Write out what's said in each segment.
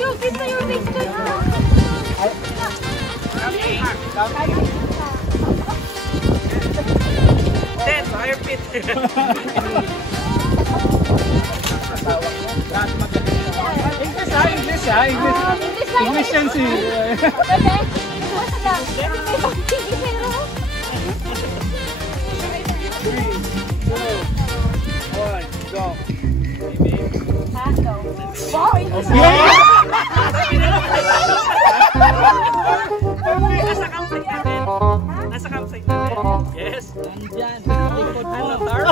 You kiss your face ko na. Ten, fire pit. English yan si... Nasa campsite natin. Nasa campsite natin. Yes. Nandyan. Ano, tar?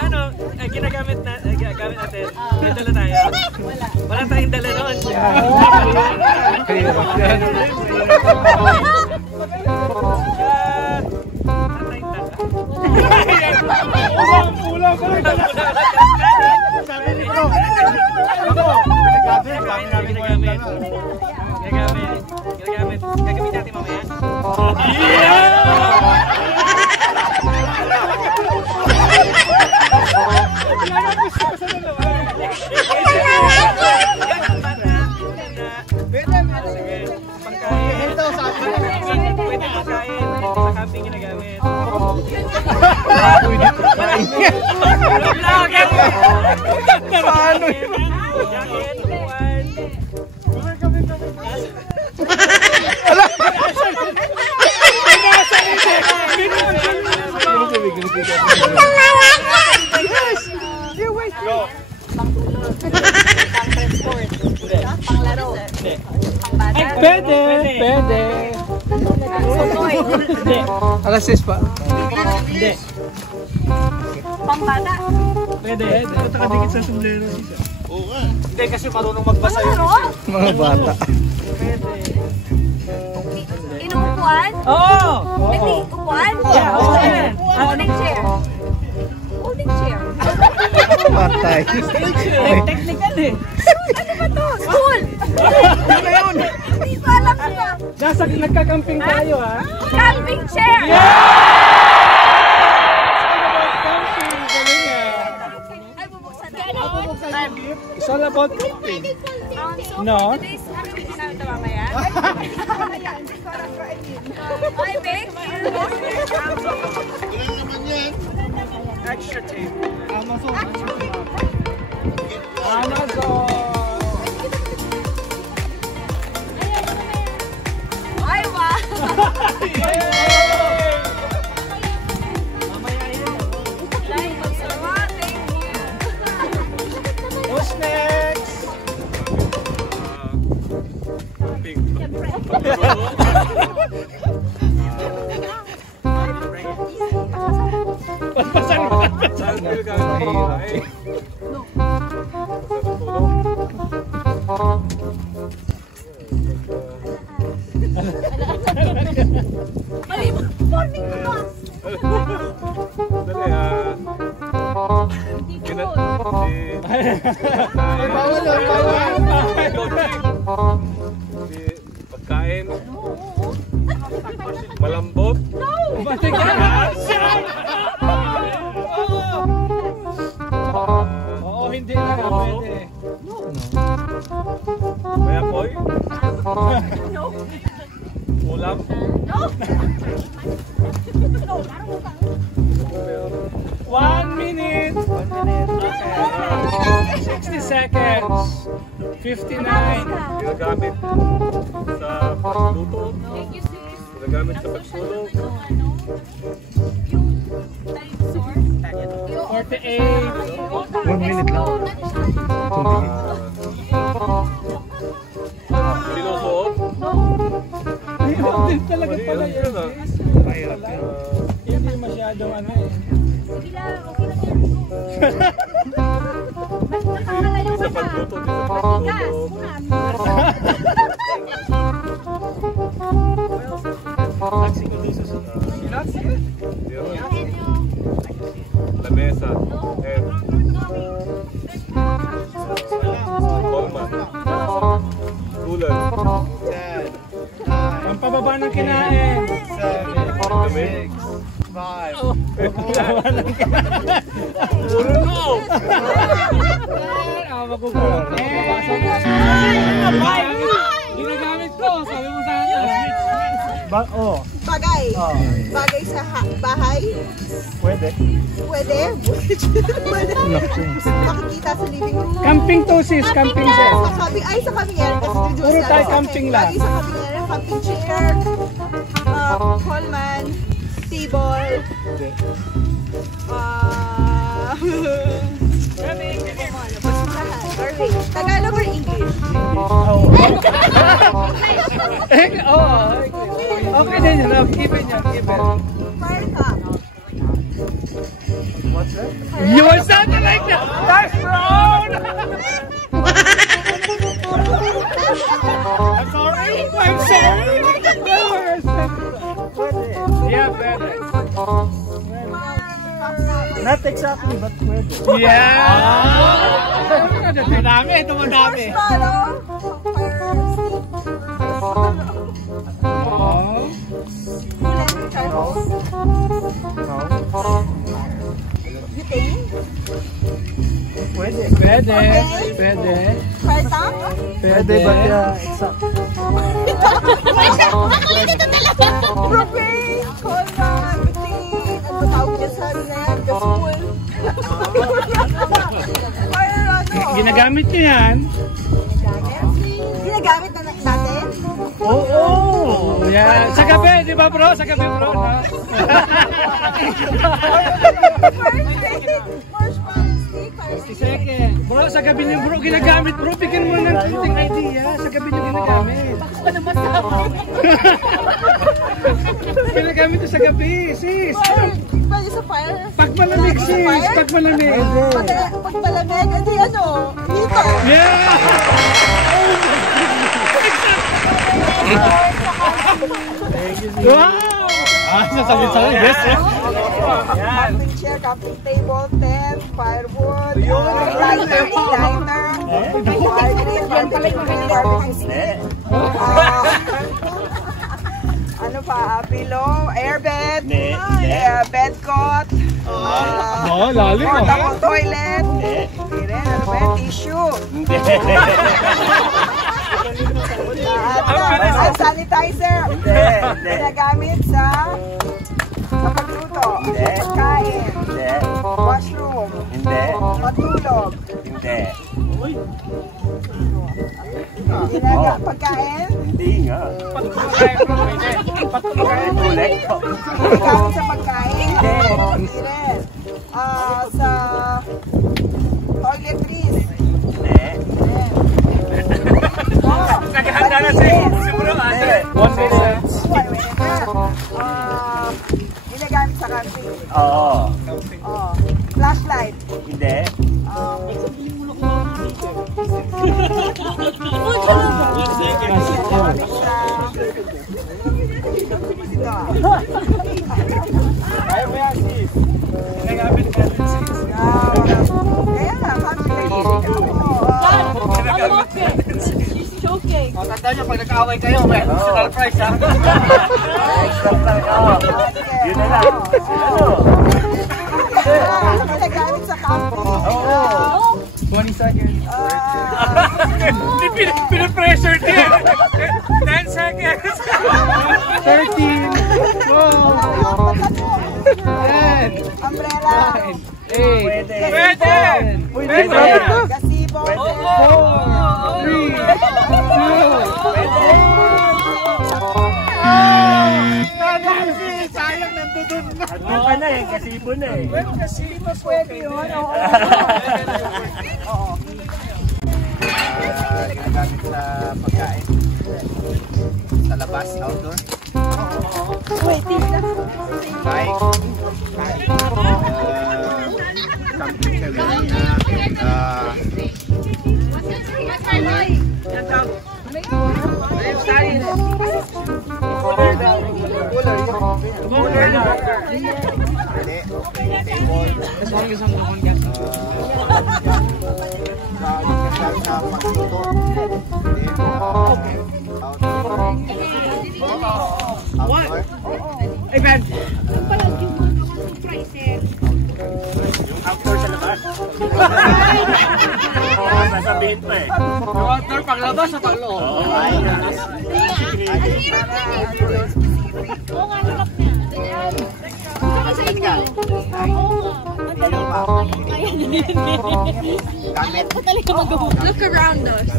Ano, ginagamit natin. Dito na tayo. Wala tayong dala noon. Kahirap yan. Ulang ko lang. Ginagamit. Gagamit natin mamaya. Pwede pagkain. Sa camping ginagamit. Paano yun? Jacket, upuan. Pwede. Alas 6 pa. Hindi. Pangbata. Pwede. Ito nakadikit sa sombrero. Oo nga. Hindi kasi marunong magbasa yun. Mga bata. Inuupuan? Oo! Hindi, upuan? Yeah, upuan. Holding chair. Holding chair. Patay. Technical eh. Ano ba to? School! Yun na yun. Hindi ko alam nila. Nasa nagka-camping tayo ha. Camping chair! Ay, bubuksan na. It's all about camping. No? Today's activity namin ito mamaya. Ay, Bex! Ilan naman yan? Extra tape. Amazon. Ay, wow! Mamaya yun. Like, magsama, thank you. Who's next? Morning to us! Pagkain malambot. Oo, hindi na pwede. Mayapoy. Ulam. 1 minute. 60 seconds. 59. Ginagamit sa pagluto. Ginagamit sa pagsulog. 48. 1 minute lang. Sinusuot. Hindi talaga pala yun. Mahirap yan. Hindi masyadong ano eh. Sige lang, okay lang yan. Mas nakakalayo Sa ka na. pagluto. Sa Matigas, pagsulog. Lamesa. And Coleman. Cooler. baba ng kinain. 7, 6, 5. Puro no! Ginagamit ko, sabi mo sa akin. Bagay. Bagay sa bahay. Pwede. Pwede. Pwede. Makikita sa living room. Camping to sis, camping sis. Sa kabinera. Puro tayo camping lang. Bagay sa kabinera. Camping chair. Coleman. Table. Tagalog or English? Okay din yun. Keep it yan, keep it. Fire top. What's that? You are sounding like that! That's wrong! I'm sorry. Yeah, better. Not exactly, but pwede. Yeah! Madami, ito madami. Pwede. Pwede, pwede. Fire top? Pwede, but exact. Propane! Coleman! Butane! Ano ba tawag niya sa ano na yan? Gasol! Fire ano? Ginagamit niyo yan? Ginagamit na natin? Oo! Yeah. Sa gabi, di ba bro? Sa gabi bro, no? Second. Bro, sa gabi niyo bro, ginagamit bro. Bigyan mo ng kunting idea. Sa gabi niyo ginagamit. Baka naman sa Ginagamit ito sa gabi, sis. Pwede sa fire? Pag malamig sis, pag malamig. Pag malamig, edi ano? Dito! Yeah! Wow! Sasabihin sa akin, yes eh. Camping chair, camping table, tent, firewood, lighter, fire grill, ano pa, pillow, airbed, bed cot, Lalim ah. portable toilet, ano ba yan, tissue, at sanitizer, ginagamit sa pagluto, pagkain, washroom, matulog, pagkain, pagkain sa pagkain, sa toiletries, Naghahanda na si bro. 1 minute. ginagamit sa camping. Oo. Flashlight. Hindi. Ginagamit natin sis. Kaya nga, Choking. Tandaan nyo, pag nag-away kayo, may additional price ha. Extra lang. Oo. Yun na lang. Ano? ginagamit sa camping. Oo. 20 seconds. Pinapressure din. 10 seconds. 13. 12. 10. Umbrella. 8. Pwede. Pwede. Pwede. Gazebo. 4. 3. 2. Sayang nandun. Andun ka na eh, kasibo na eh. Pwede yun. Oo. Ginagamit sa pagkain. Sa labas, outdoor. Bike. Camping What? Hey, man. Yung pala, yung mga surprises. Yung after sa labas. Sasabihin pa eh. Yung after paglabas sa pagloob. Oo nga, sarap niya. Saka sa inyo. Oo nga. Kaya ko talaga magawa. Look around us.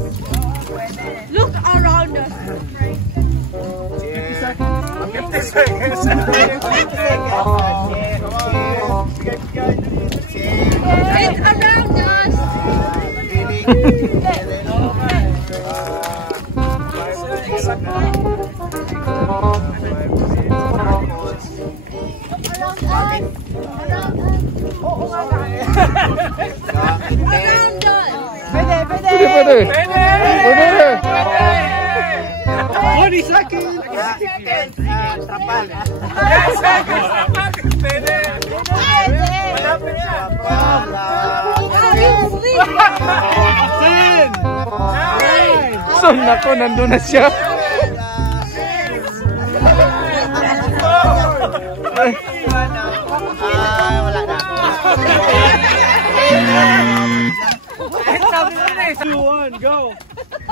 Look around us. 50 seconds. It's around us. Around us. Pwede. 40 seconds. Trapal. So, nako, nandun na siya. Wala na. 2, 1, go.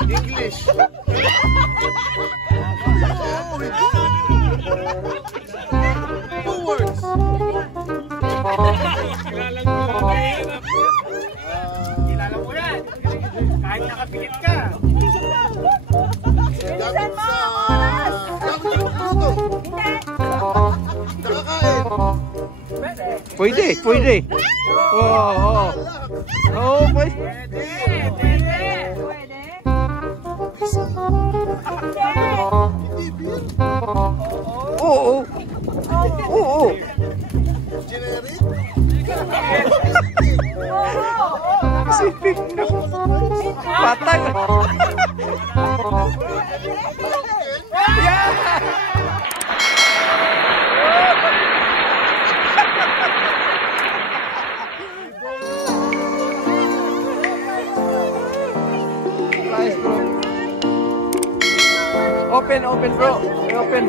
English. Two words. Kilala mo yan. Kahit nakapikit ka. Gagawin sa... Gagawin sa gusto. Nakakain. Pwede. Oo. Oo, pwede. Oo. Generic. Siping na. Patay. Nice, bro. Open, bro. Open.